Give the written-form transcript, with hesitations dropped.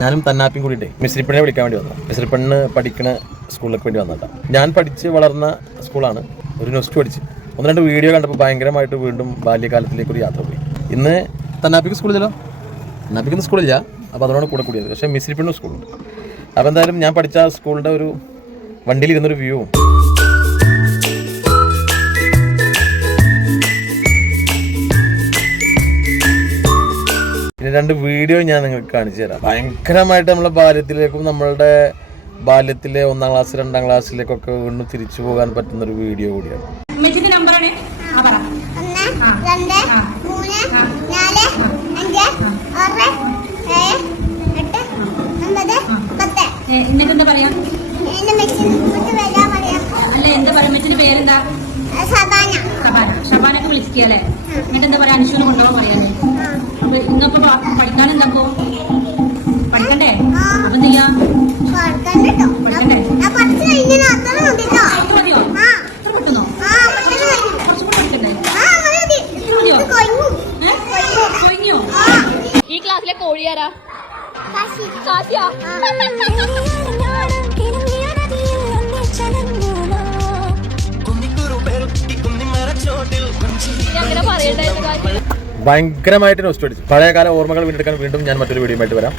ഞാനും തന്നാപ്പിയും കൂടിയിട്ടേ മിശ്രിപ്പെണ്ണിനെ വിളിക്കാൻ വേണ്ടി വന്നു. മിശ്രിപ്പെണ്ണ് പഠിക്കുന്ന സ്കൂളിലേക്ക് വേണ്ടി വന്നതാണ്. ഞാൻ പഠിച്ച് വളർന്ന സ്കൂളാണ്. ഒരു നെക്സ്റ്റ് പഠിച്ച് 1-2 വീഡിയോ കണ്ടപ്പോൾ ഭയങ്കരമായിട്ട് വീണ്ടും ബാല്യകാലത്തിലേക്ക് ഒരു യാത്ര പോയി. ഇന്ന് തന്നാപ്പിക്ക് സ്കൂളിലല്ലോ, തന്നാപ്പിക്കുന്ന സ്കൂളില്ല, അപ്പോൾ അതോടെ കൂടിയത്. പക്ഷേ മിശ്രിപ്പെണ്ണ് സ്കൂളുണ്ട്. അപ്പോൾ എന്തായാലും ഞാൻ പഠിച്ച സ്കൂളിൻ്റെ ഒരു വണ്ടിയിലിരുന്നൊരു വ്യൂവും പിന്നെ 2 വീഡിയോ ഞാൻ നിങ്ങൾക്ക് കാണിച്ചു തരാം. ഭയങ്കരമായിട്ട് നമ്മളെ ബാല്യത്തിലേക്കും നമ്മളുടെ ബാല്യത്തിലെ 1ാം ക്ലാസ് 2ാം ക്ലാസ്സിലേക്കൊക്കെ വീണ്ടും തിരിച്ചു പോകാൻ പറ്റുന്ന ഒരു വീഡിയോ കൂടിയാണ്. എന്താ പറയാ അല്ല എന്താ പറയാ മെച്ചിന്റെ പേരെന്താ? ഷബാനൊക്കെ വിളിച്ചില്ലേ? എന്നിട്ട് എന്താ പറയാ അനുഷൂന് കൊണ്ടുപോകാൻ പറയാല്ലേ? അപ്പൊ ഇന്നപ്പോ പഠിക്കാൻ എന്താക്കോ? പഠിക്കണ്ടേ? അപ്പൊ എന്ത് ചെയ്യാ? പഠിക്കണ്ടേ? മതിയോ? എത്ര പെട്ടെന്നോ? കുറച്ചുകൂടെ പഠിക്കണ്ടേ? മതിയോ? കൊഴിഞ്ഞോ? ഈ ക്ലാസ്സിലെ കോഴിയാരാ? കാശിയാ? ഭയങ്കരമായിട്ട് നോസ്റ്റ് അടിച്ചു. പഴയകാല ഓർമ്മകൾ വീണ്ടെടുക്കാൻ വീണ്ടും ഞാൻ മറ്റൊരു വീഡിയോ ആയിട്ട് വരാം.